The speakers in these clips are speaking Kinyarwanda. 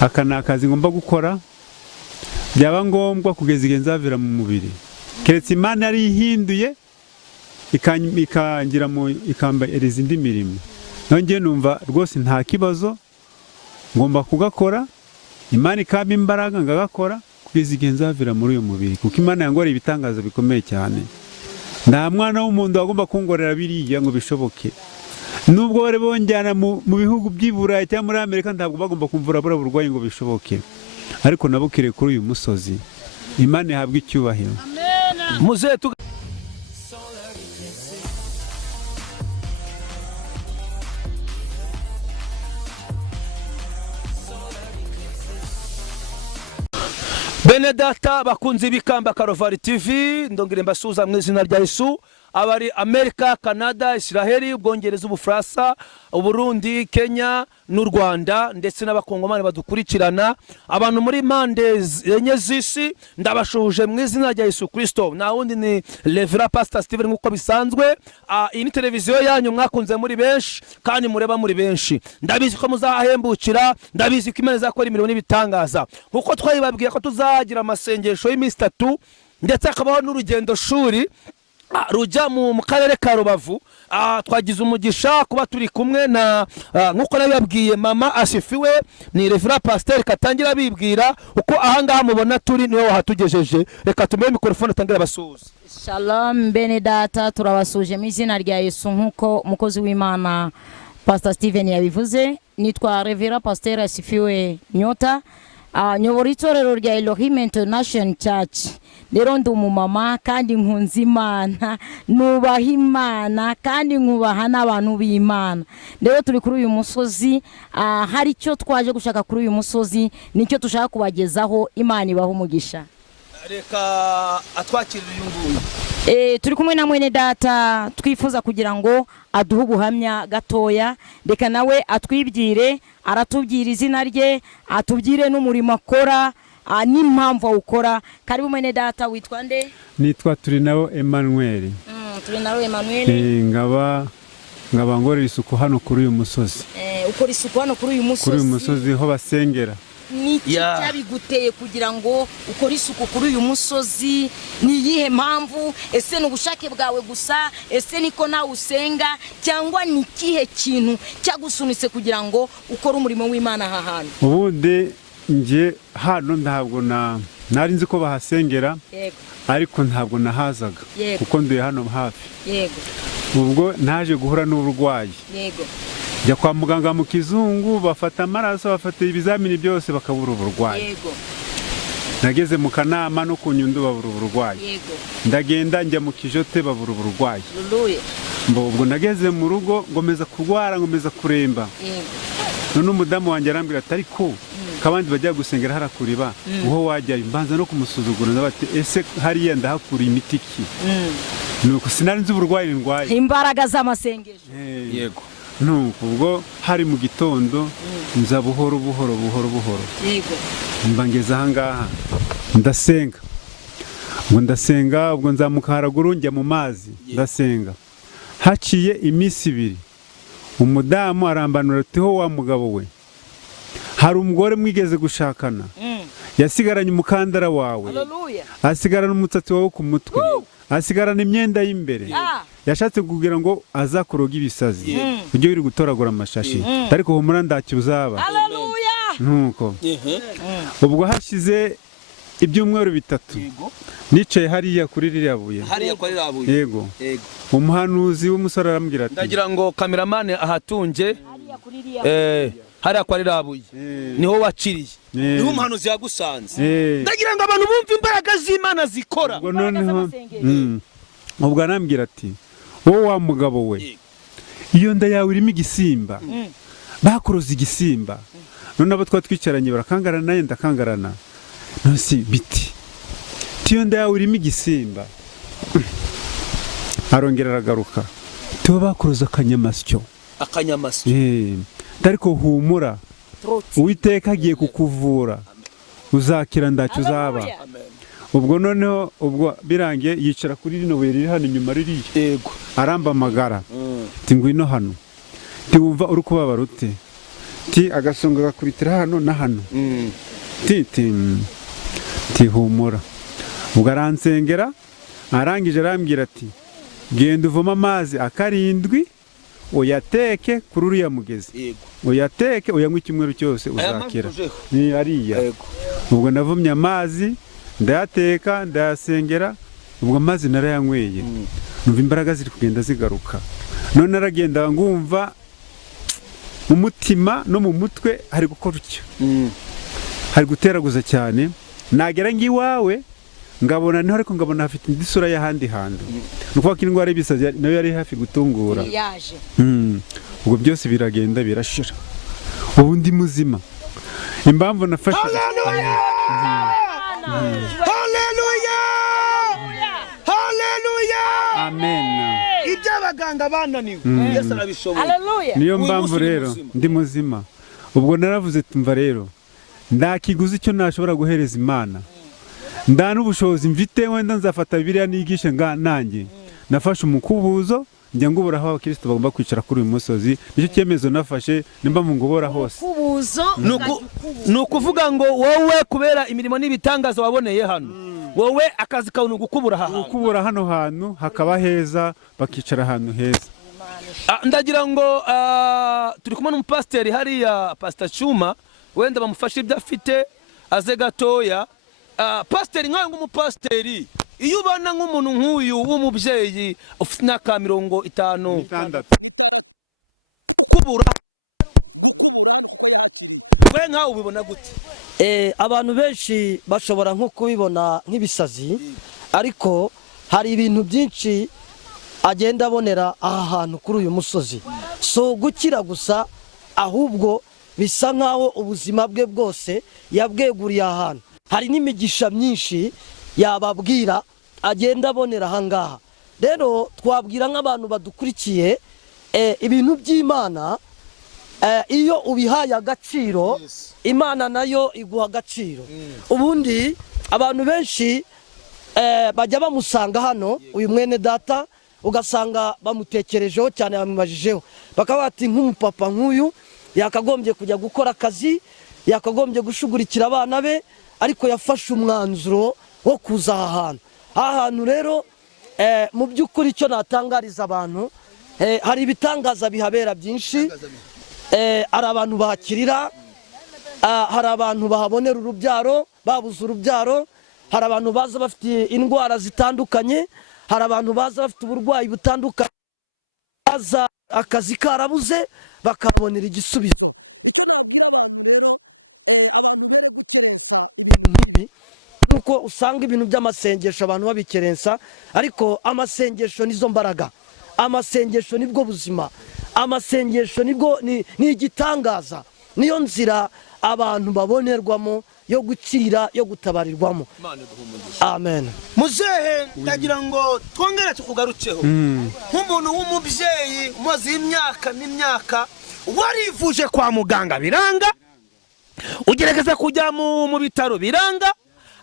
aka ni akazi ngomba gukora byaba ngombwa kugeza igihe nzavira mu mubiri keretse Imana yari ihinduye ikangira mu ikambereza indi mirimo nongeye numva rwose nta kibazo ngomba kugakora Imana ikaba imbaraga ngagakora kugeza igihe nzavira muri uyu mubiri kuko Imana yangoreye ibitangaza bikomeye cyane nta mwana w'umuntu agomba kungorera biriya ngo bishoboke nubwo bari bonjyana mu bihugu by'Iburayi cyangwa muri Amerika ntabwo bagomba kumvura bura burwayi ngo bishoboke ariko nabukire kuri uyu musozi Imana ihabwa icyubahiro muze Bene data bakunzi bikamba Karovari TV ndongere mbasuza mu izina rya YESU abari Amerika, Canada, Israel, Ubwongereza, Ubufaransa, Uburundi, Kenya n'u Rwanda ndetse n'abakongomani badukurikirana abantu muri mande enye z'isi ndabashuje mu izina rya Yesu Kristo na wundi ni Reverend Pastor Steven nkuko bisanzwe iyi ni televiziyo yanyu mwakunze muri benshi kandi mureba muri benshi ndabizi ko muzahembukira ndabizi ko Imana izakora imirimo n'ibitangaza nkuko twayibabwiye ko tuzagira amasengesho y'iminsi 3 ndetse akabaho n'urugendo shuri rujya mu karere ka Rubavu twagize umugisha kuba turi kumwe na nkuko nabibabwiye mama asifiwe ni Reverend Pastor katangira bibwira uko ahangaha mubona turi niwe wahatugejeje reka tumeye mikrofone atangira basuza. Shalom bene data turabasuje mu izina rya Yesu nkuko umukozi w'Imana Pastor Steven yabivuze nitwa Reverend Pastor asifiwe Nyota nyobora itorero rya Elohim International Church rero ndi umumama kandi nkunze Imana nubaha Imana kandi nkubaha n'abantu b'Imana rero turi kuri uyu musozi hari icyo twaje gushaka kuri uyu musozi nicyo tushaka kubagezaho Imana ibaho umugisha reka atwakirira uyunguye turi kumwe na mwene data twifuza kugira ngo aduhe ubuhamya gatoya reka nawe atwibwire aratubwira izina rye atubwire n'umurimo akora n'impamvu awukora karibu mwene data witwa nde nitwa Turinawo Emmanuel Turinawo Emmanuel ngaba ngorera isuku hano kuri uyu musozi ukora isuku hano kuri uyu musozi ho basengera niki cyabiguteye kugira ngo ukore isuku kuri uyu musozi ni yihe mpamvu ese n'ubushake bwawe gusa ese niko nawe usenga cyangwa ni kihe kintu cyagusunitse kugira ngo ukore umurimo w'Imana aha hantu ubundi nje hano ntabwo nari nzi ko bahasengera ariko ntabwo nahazaga kuko nduye hano hafi ubwo naje guhura n'uburwayi jya kwa muganga mu kizungu bafata amaraso bafata ibizamini byose bakabura uburwayi nageze mu kanama no ku Nyundo babura uburwayi ndagenda njya mu Kijote babura uburwayi ubwo nageze mu rugo ngomeza kurwara ngomeza kuremba none umudamu wanjye arambwira atari ko kabandi bajya gusengera harakuriba uho wajya mbanza no kumusuzugura ndabati ese hariya ndahakura imiti ki nuko sinari nzi uburwayi ndwaye imbaraga z'amasengesho yego nuko ubwo hari mu gitondo nza buhoro yego mbangeza ahangaha ndasenga ubwo nzamuka haraguru njya mu mazi ndasenga haciye iminsi 2 umudamu arambanura ati ho wa mugabo we hari umugore mwigeze gushakana yasigaranye umukandara wawe asigarana umusatsi wawe ku mutwe asigarana imyenda y'imbere yashatse kugira ngo azakuroga ibisazi ujye uri gutoragura amashashi ariko humura ndacyo uzaba nuko ubwo hashize ibyumweru 3 nicaye hariya kuri ririya buye yego umuhanuzi w'umusore arambwira ati ndagira ngo cameraman ahatunje hariya kwa rirabuye niho waciriye niho umuhanuzi yagusanze ndagira ngo abantu bumve imbaraga z'Imana zikora ubwo noneho ubwo arambwira ati wowe wa mugabo we iyo nda yawe irimo igisimba bakuroza igisimba none abo twicaranye barakangarana naye ndakangarana nose biti tiyo nda yawe irimo igisimba arongera aragaruka tiyo bakuroza akanyamasyo ariko humura Uwiteka agiye kukuvura uzakira ndacyo uzaba ubwo noneho ubwo birangiye yicara kuri rino buye riri hano inyuma riri aramba amagara ati ngwino hano wumva uri kubabara ute ti agasonga gakubitira hano na hano ti humura. Ubwo aransengera arangije arambwira ati genda uvoma amazi akarindwi uyateke kuri uriya mugezi, uyateke uyanywe icyumweru cyose uzakira. Ni ariya. Ubwo navumye amazi ndayateka ndayasengera, ubwo amazi narayanyweye, numva imbaraga ziri kugenda zigaruka. None aragenda ngumva mu mutima no mu mutwe hari gukora icyo, hari guteraguza cyane. Nagera ngiwawe ngabona niho, ariko ngabona hafite indi sura y'ahandi hantu, nuko indwara y'ibisazi nayo yari hafi gutungura. Ubwo byose biragenda birashira, ubu ndi muzima. Impamvu nafashe Haleluya! Haleluya! Amen. Ibyo abaganga bananiwe Yesu arabishoboye. Niyo mpamvu rero ndi muzima. Ubwo naravuze tumva rero nda kiguzi cyo nashobora guhereza Imana, nda n'ubushobozi mfite, wenda nzafata Bibiliya nigishe nanjye. Nafashe umukubuzo njya ngubura aho abakristo bagomba kwicara kuri uyu musozi, nicyo cyemezo nafashe, nimba mu ngobora hose. Nukuvuga ngo wowe kubera imirimo n'ibitangaza waboneye hano, wowe akazi kawe gukubura hano hantu hakaba heza, bakicara ahantu heza. Ndagira ngo turi kumwe n'umupasiteri hariya, Pastor Chuma, wenda bamufashe ibyo afite aze gatoya. Pasiteri nkawe nk'umupasiteri, iyo ubana nk'umuntu nk'uyu w'umubyeyi ufite imyaka 50 kubura, we nkawe ubibona gute? Abantu benshi bashobora nko kubibona nk'ibisazi, ariko hari ibintu byinshi agenda abonera aha hantu kuri uyu musozi. So gukira gusa, ahubwo bisa nkaho ubuzima bwe bwose yabweguriye ahantu. Hari n'imigisha myinshi yababwira agenda abonera aha ngaha. Rero twabwira nk'abantu badukurikiye, ibintu by'Imana iyo ubihaye agaciro, Imana nayo iguha agaciro. Ubundi abantu benshi bajya bamusanga hano, uyu mwene data, ugasanga bamutekerejeho cyane, bamubajijeho, bakaba bati nk'umupapa nk'uyu yakagombye kujya gukora akazi, yakagombye gushugurikira abana be, ariko yafashe umwanzuro wo kuza aha hantu. Rero mu by'ukuri icyo natangariza abantu, hari ibitangaza bihabera byinshi. Hari abantu bahakirira, hari abantu bahabonera urubyaro babuze urubyaro, hari abantu baza bafite indwara zitandukanye, hari abantu baza bafite uburwayi butandukanye, baza akazi karabuze bakabonera igisubizo. Nuko usanga ibintu by'amasengesho abantu babikerensa, ariko amasengesho nizo mbaraga, amasengesho nibwo buzima, amasengesho nibwo ni igitangaza, niyo nzira abantu babonerwamo yo gukira, yo gutabarirwamo. Amen. Muzehe, ndagira ngo twongere tukugarukeho nk'umuntu w'umubyeyi umaze imyaka n'imyaka, warivuje kwa muganga biranga, ugerageza kujya mu bitaro biranga,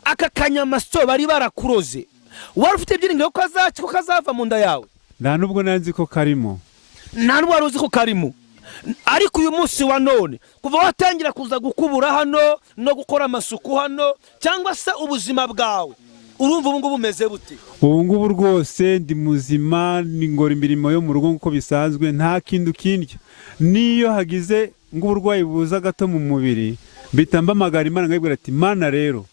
aka kanyamasyo bari barakuroze, wari ufite ibyiringiro ko kazava mu nda yawe? Nta nubwo nanzi ko karimo. Nta nubwo wari uzi ko karimo. Ariko uyu munsi wa none, kuva watangira kuza gukubura hano no gukora amasuku hano, cyangwa se ubuzima bwawe, urumva ubu ngubu bumeze bute? Ubu ngubu rwose ndi muzima, ngora imirimo yo mu rugo nk'uko bisanzwe, nta kintu kindya. Niyo hagize ng'uburwayi buza gato mu mubiri, bitamba amagara Imana ngayibwira ati, Mana rero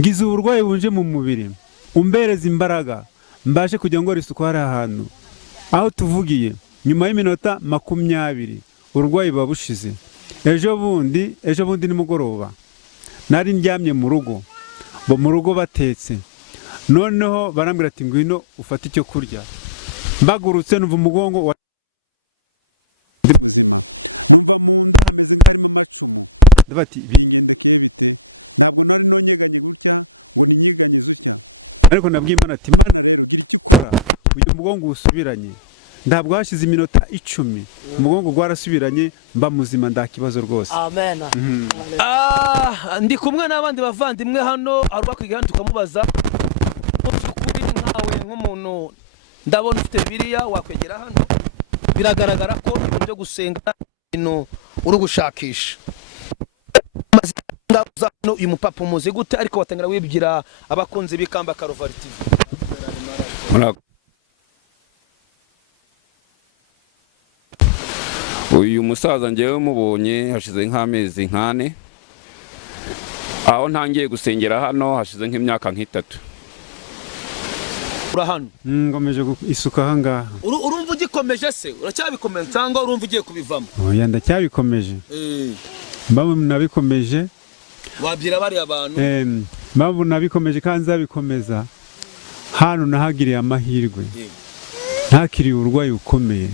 ngize uburwayi bunje mu mubiri, umbereza imbaraga mbashe kujya ngora isuku hari ahantu. Aho tuvugiye nyuma y'iminota 20 urwayi babushize. Ejo bundi nimugoroba nari ndyamye mu rugo, bo mu rugo batetse, noneho barambwira ati ngwino ufate icyo kurya. Mbagurutse numva umugongo ndabati ariko nabwiye Imana ati, uyu mugongo usubiranye. Ntabwo hashize iminota 10 umugongo gwarasubiranye, mba muzima, nda kibazo rwose. Amen. Ndi kumwe n'abandi bavandimwe hano, arubakwiga tukamubaza kuri nkawe nk'umuntu ndabona ufite Bibiliya, wakwegera hano, biragaragara ko ibintu byo gusenga ibintu uri gushakisha uyu mupapa umuzi gute ariko watangira wibwira abakunzi b'ikamba Karuvari TV? uyu musaza ngewe mubonye hashize nk'amezi 4 aho ntangiye gusengera hano hashize nk'imyaka 3. Urahano ngomeje isuka ahangaha. Urumva ugikomeje se uracyabikomeza cyangwa urumva ugiye kubivamo? Oya ndacyabikomeje. Mbamwe nabikomeje. Wabwira bari abantu? Mbamwe nabikomeje kandi nzabikomeza. Hano nahagiriye amahirwe. Ntakiriye urwaye ukomeye.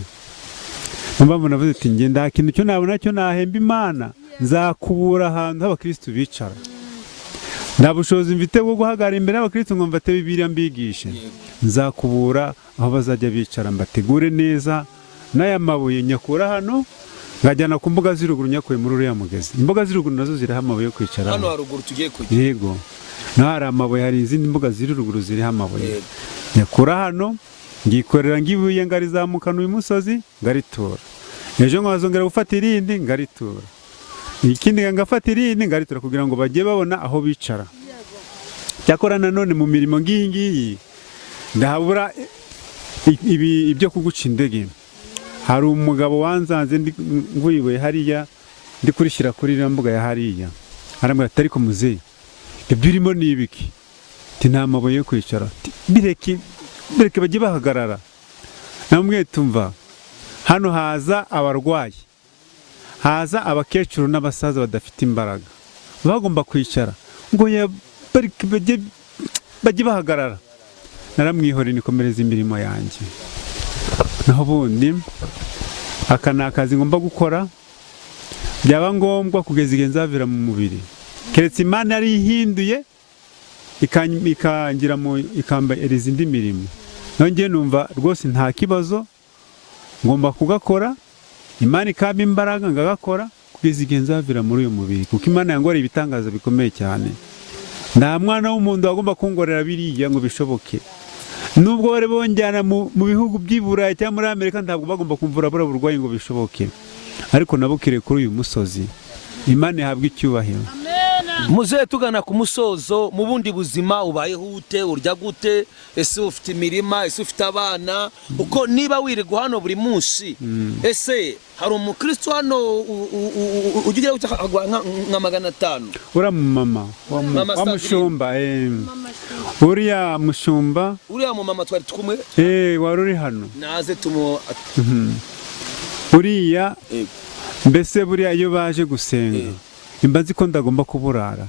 Mbamwe navuze ati nge nda kintu cyo nabona cyo nahemba Imana nzakubura ahantu abakristo bicara. Ndabushoza mfite bwo guhagara imbere y'abakristo ngo mfate Bibiliya mbigishe. Nzakubura aho bazajya bicara mbategure neza n'aya mabuye nyakura hano ngajyana ku mbuga z'iruguru nyakuye muri uriya mugezi. Imbuga z'iruguru nazo ziriho amabuye yo kwicara. Hano haruguru tugiye kujya. Yego. Hari amabuye, hari izindi mbuga z'iruguru ziriho amabuye. Nyakura hano ngikorera ngibuye ngarizamukana uyu musozi ngaritora. Ejo nkazongera gufata irindi ngaritora. Ikindi ngafata irindi ngaritora kugira ngo bajye babona aho bicara. Cyakora nanone mu mirimo ngiyi ndahabura ibyo kuguca indege. Hari umugabo wanzanze ngwiwe hariya ndi kurishyira kuri mbuga ya hariya. Arambwira ati ariko muzeyi ibyo urimo ni ibiki? Ati nta mabuye yo kwicara. Bireke bajye bahagarara. Namwe tumva hano haza abarwayi, haza abakecuru n'abasaza badafite imbaraga, bagomba kwicara ngo bajye bahagarara. Naramwihoreye nikomereza imirimo yanjye. Naho bundi aka ni akazi ngomba gukora, byaba ngombwa kugeza igihe nzavira mu mubiri, keretse Imana yari ihinduye ikangira mu ikambereza indi mirimo. Nongeye numva rwose nta kibazo ngomba kugakora, Imana ikaba imbaraga ngagakora kugeza igihe nzavira muri uyu mubiri, kuko Imana yangoreye ibitangaza bikomeye cyane. Nta mwana w'umuntu agomba kungorera biriya ngo bishoboke. Nubwo bari bonjyana mu bihugu by'Iburayi cyangwa muri Amerika ntabwo bagomba kumvura bura burwayi ngo bishoboke. Ariko nabukire kuri uyu musozi, Imana ihabwa icyubahiro. Muze tugana ku musozo, mu bundi buzima ubayeho ute, urya gute, ese ufite imirima, ese ufite abana, uko niba wirirwa hano buri munsi, ese hari umukristo hano ugira nka 500? Ura mama wa mushumba uriya mushumba, uriya mu mama twari tukumwe wari uri hano naze tumo uriya mbese buriya iyo baje gusenga imbazi ko ndagomba kuburara.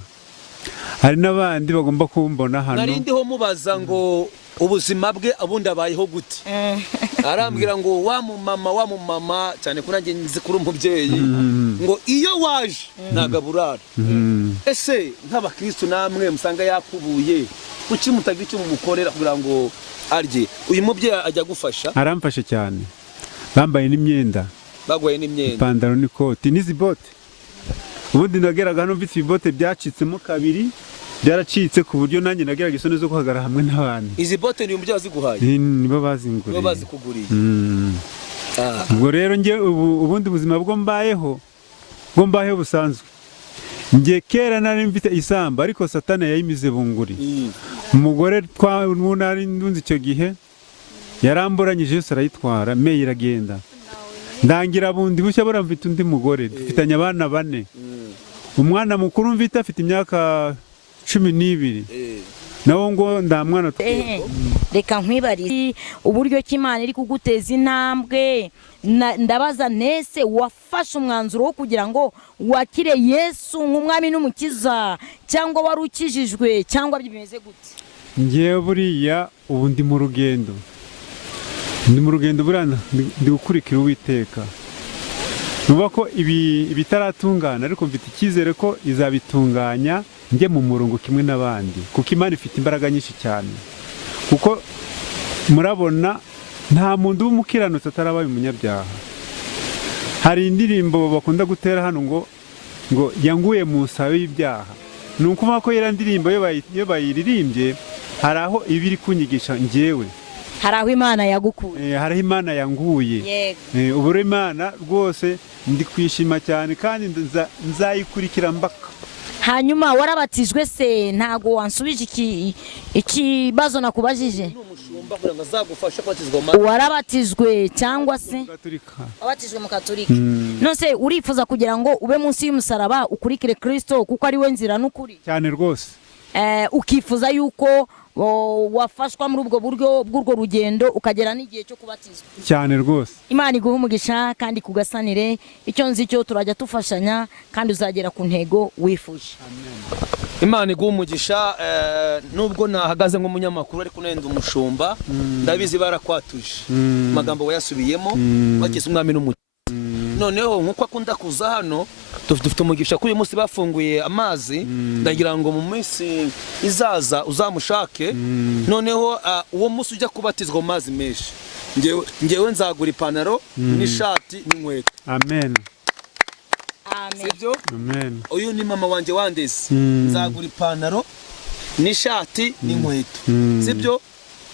Hari n'abandi bagomba kumbona hano. Nari ndiho mubaza ngo ubuzima bwe abundi abayeho gute. Arambwira ngo wa mu mama cyane ko nanjye nzi kuri umubyeyi ngo iyo waje nagaburara. Ese nk'abakristo namwe musanga yakubuye kuki mutagira icyo mumukorera kugira ngo arye? Uyu mubyeyi ajya gufasha? Aramfashe cyane. Bambaye n'imyenda. Bagwaye n'imyenda. Ipantaro n'ikoti n'izi bote. Ubundi nageraga hano mfite ibibote byacitsemo kabiri, byaracitse ku buryo nanjye nageraga isoni zo guhagarara hamwe n'abandi. Izi bote ni umubyeyi aziguhaye? Nibo bazinguriye. Nibo bazikuguriye. Ubwo rero nge ubundi buzima bwo mbayeho busanzwe. Nge kera nari mfite isamba ariko Satani yayimize bunguri. Umugore twari ndunze icyo gihe yaramburanyije yose arayitwara, me iragenda. Ndangira bundi bushya bora mfite undi mugore, dufitanye abana 4. Umwana mukuru mfite afite imyaka 12. Nawo ngo nda mwana reka nkwibari uburyo cy'Imana iri kuguteza intambwe. Ndabaza nese wafashe umwanzuro wo kugira ngo wakire Yesu nk'umwami n'umukiza cyangwa wari ukijijwe cyangwa bimeze gute? Ngiye buriya ubu ndi mu rugendo. Ndi mu rugendo burana ndi gukurikira Uwiteka. Nuba ko ibitaratungana ariko mfite icyizere ko izabitunganya njye mu murongo kimwe n'abandi, kuko Imana ifite imbaraga nyinshi cyane. Kuko murabona nta muntu w'umukiranutsi atarabaye umunyabyaha. Hari indirimbo bakunda gutera hano ngo yanguye mu nsayo y'ibyaha. Nukuvuga ko yera ndirimbo yo bayiririmbye hari aho ibiri kunyigisha njyewe. Hari aho Imana yagukuye. Hari Imana yanguye. Ubure Imana rwose ndi kwishima cyane kandi nzayikurikira mbaka. Hanyuma warabatijwe se? Ntago wansubije ikibazo nakubajije. Warabatijwe cyangwa se? Wabatijwe mu Katolika. Nose urifuza kugira ngo ube munsi y'umusaraba ukurikire Kristo kuko ari we nzira n'ukuri? Cyane rwose. Ukifuza yuko wafashwa muri ubwo buryo bw'urwo rugendo ukagera n'igihe cyo kubatizwa? Cyane rwose. Imana iguhe umugisha kandi kugasanire, icyo nzi cyo turajya tufashanya kandi uzagera ku ntego wifuje. Imana iguhe umugisha. Nubwo nahagaze nk'umunyamakuru ariko nenda umushumba, ndabizi barakwatuje magambo wayasubiyemo bagize umwami n'umuti. Noneho nkuko akunda kuza hano dufite umugisha kuri uyu munsi bafunguye amazi, ndagira ngo mu minsi izaza uzamushake. Noneho uwo munsi ujya kubatizwa mu mazi menshi, ngewe nzagura ipantaro n'ishati n'inkweto. Amen. Sibyo? Amen. Uyu ni mama wanje wandeze, nzagura ipantaro n'ishati n'inkweto. Sibyo?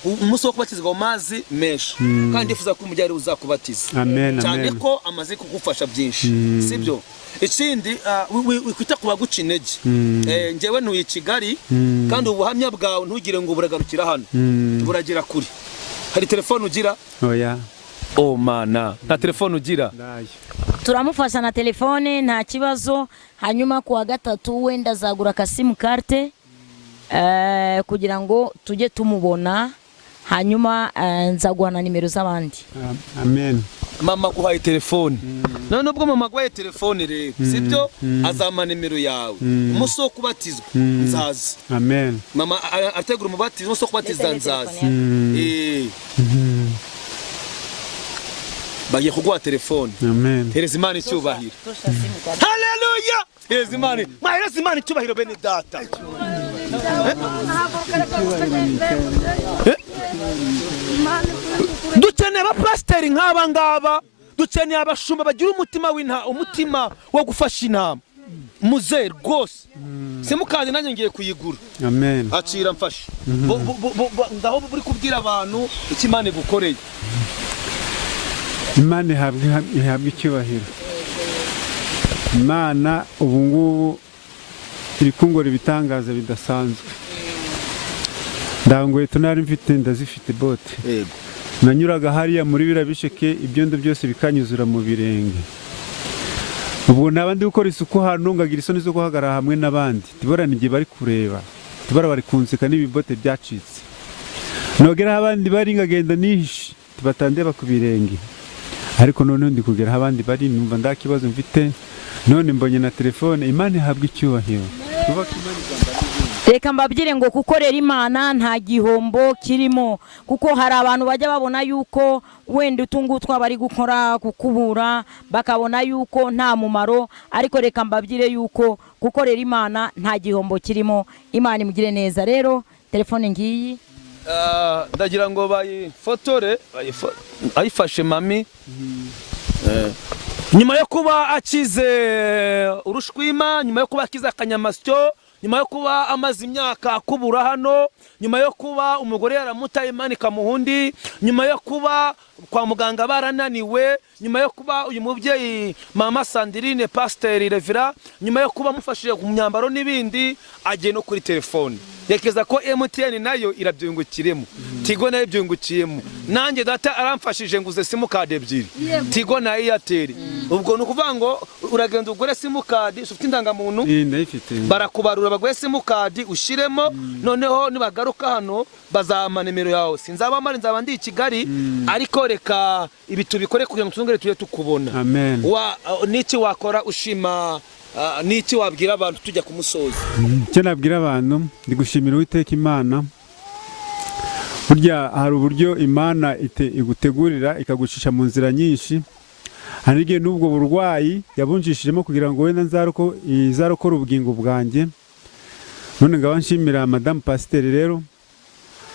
Umunsi wo kubatizwa mu mazi menshi, kandi ndifuza ko umujyari uzakubatiza. Amen. Cyane ko amaze kugufasha byinshi. Sibyo? Ikindi wikwita ku baguca intege. Ngewe ntuye Kigali kandi ubuhamya bwawe ntugire ngo buragarukira hano, buragera kuri. Hari telefone ugira? Oya. Oh mana, nta telefone ugira? Turamufasha na telefone nta kibazo. Hanyuma ku wa gatatu wenda azagura kasimu carte kugira ngo tujye tumubona. Hanyuma nzaguhana nimero z'abandi. Amen. Mama guhaye telefone. None ubwo mama guhaye telefone rero, sibyo? Azama nimero yawe. Umunsi wo kubatizwa nzaza. Amen. Mama ategura umubatizo, umunsi wo kubatiza nzaza. Bagiye kuguha telefone. Amen. Hereza Imana icyubahiro. Haleluya! Hereza Imana. Hereza Imana icyubahiro bene data. Dukeneye abapasiteri nk'aba ngaba, dukeneye abashumba bagira umutima wo gufasha intama. Muze rwose simukandi nanjye ngiye kuyigura. Amen. Acira mfashe ngaho buri kubwira abantu icyo Imana igukoreye. Imana ihabwa icyubahiro. Imana ubu ngubu iri kungora ibitangaza bidasanzwe. Ndangoye tunari mfite ndazifite bote. Yego. Nanyuraga hariya muri birabisheke ibyondo byose bikanyuzura mu birenge. Ubwo nabandi gukora isuku hano ngagira isoni zo guhagarara hamwe n'abandi. Tiborana igihe bari kureba. Tibara bari kunseka n'ibibote byacitse. Nogera abandi bari ngagenda nishi tibatandeba ku birenge. Ariko none ndi kugera abandi bari numva ndakibazo mfite. None mbonye na telefone. Imana ihabwa icyubahiro. Reka mbabwire ngo gukorera Imana nta gihombo kirimo, kuko hari abantu bajya babona yuko wenda utungutwa bari gukora kukubura bakabona yuko nta mumaro, ariko reka mbabwire yuko gukorera Imana nta gihombo kirimo. Imana imugire neza. Rero telefone ngiyi ndagira ngo bayifotore ayifashe mami. Nyuma yo kuba akize urushwima, nyuma yo kuba akize akanyamasyo, nyuma yo kuba amaze imyaka akubura hano, nyuma yo kuba umugore yaramutaye Imana ikamuhundi, nyuma yo kuba kwa muganga barananiwe, nyuma yo kuba uyu mubyeyi mama Sandrine pasiteri Revira, nyuma yo kuba mufashije ku myambaro n'ibindi, agiye no kuri telefone. Rekeza ko MTN nayo irabyungukiremo, Tigo nayo byungukiyemo. Nanjye data aramfashije nguze simukadi ebyiri, Tigo na Airtel. Ubwo nukuvuga ngo uragenda ugure simukadi ufite indangamuntu, barakubarura bagwe simukadi ushiremo. Noneho nibagaruka hano bazama nimero yawe. Sinzaba mari nzaba ndi i Kigali, ariko reka ibi tubikore kugira ngo tuzongere tuje tukubona. Amen. Niki wakora ushima, niki wabwira abantu tujya kumusoza? Cyo nabwira abantu ndi gushimira Uwiteka Imana. Burya hari uburyo Imana igutegurira ikagucisha mu nzira nyinshi. Hari igihe n'ubwo burwayi yabunjishijemo kugira ngo wenda izarokora ubugingo bwanjye. None ngaba nshimira Madame Pasiteri rero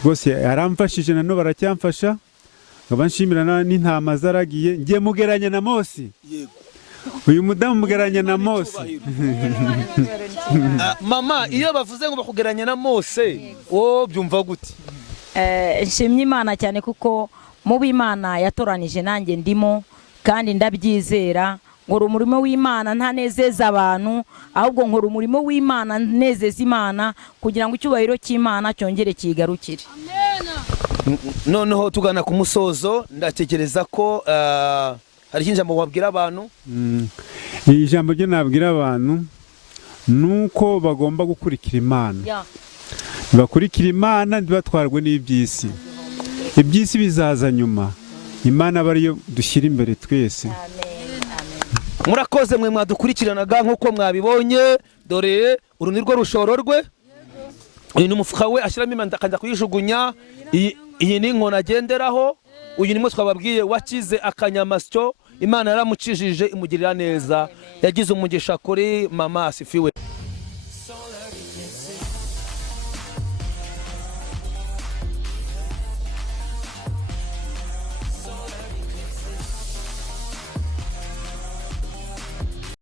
rwose yaramfashije nano baracyamfasha. Ngaba nshimira n'intama zaragiye ngiye mugeranya na Mose. Yego. Uyu mudamu mugeranya na Mose. Mama iyo bavuze ngo bakugeranya na Mose byumva gute? Nshimye Imana cyane kuko mu b'Imana yatoranije nanjye ndimo, kandi ndabyizera nkora umurimo w'Imana ntanezeza abantu, ahubwo nkora umurimo w'Imana nezeza Imana kugira ngo icyubahiro cy'Imana cyongere kigarukire. Noneho tugana ku musozo, ndatekereza ko hari ijambo wabwira abantu. Iyi jambo ryo nabwira abantu nuko bagomba gukurikira Imana. Bakurikira Imana ntibatwarwe n'iby'isi. Iby'isi bizaza nyuma, Imana aba ariyo dushyira imbere twese. Murakoze mwe mwadukurikiranaga nk'uko mwabibonye, dore uru ni rwo rushoro rwe, uyu ni umufuka we ashyiramo imyanda akajya kuyijugunya, iyi ni inkoni agenderaho, uyu nimwe twababwiye wakize akanyamasyo, Imana yaramukijije imugirira neza, yagize umugisha kuri mama asifiwe.